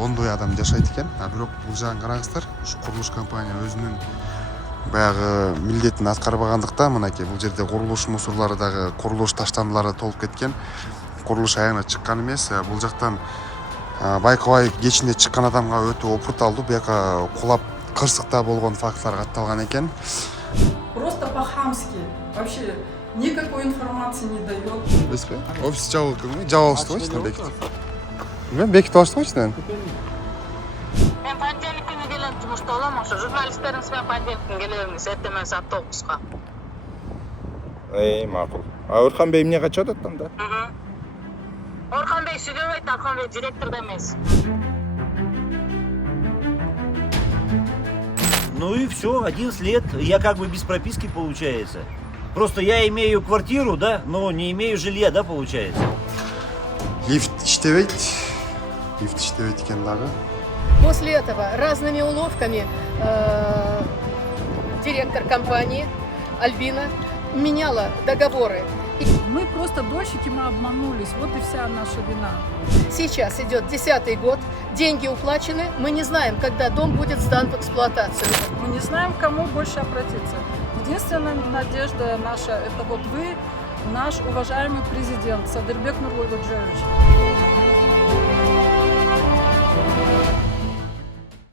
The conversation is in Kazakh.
ондой адам жашайт экен. Бирок бул жагын караңыздар, ушу курулуш компания өзүнүн баягы милдетин аткарбагандыктан мынакей бул жерде курулуш мусорлору дагы курулуш таштандылары толуп кеткен. Курулуш аягына чыккан эмес. Бул жактан байкабай кечинде чыккан адамга өтө опурталдуу, бияка кулап кырсыкта болгон фактылар катталган экен. Просто по-хамски. Вообще никакой информации не дает. Эспе? Офис жабылып кеткен, жабылып алыштыбы бекитип. Мен бекитип алыштыбы ичинен. Мен понедельник күнү келем жумушта болом, ошо журналисттериңиз менен понедельник күнү келе бериңиз, эртең саат 9-га. Макул. А Орхан Бey эмне качып атат анда? Орхан Бey сүйлөбөйт, Орхан Бey директор да эмес. Ну и все, 11 лет, я как бы без прописки получается. Просто я имею квартиру, да, но не имею жилья, да, получается. Лифт иштебейт. Лифт иштебейт экен дагы. После этого разными уловками директор компании Альбина меняла договоры. Мы просто дольщики, мы обманулись. Вот и вся наша вина. Сейчас идет 10-й год, деньги уплачены, мы не знаем, когда дом будет сдан в эксплуатацию. Мы не знаем, к кому больше обратиться. Единственная надежда наша – это вот вы, наш уважаемый президент Садырбек Нурлыбекжевич.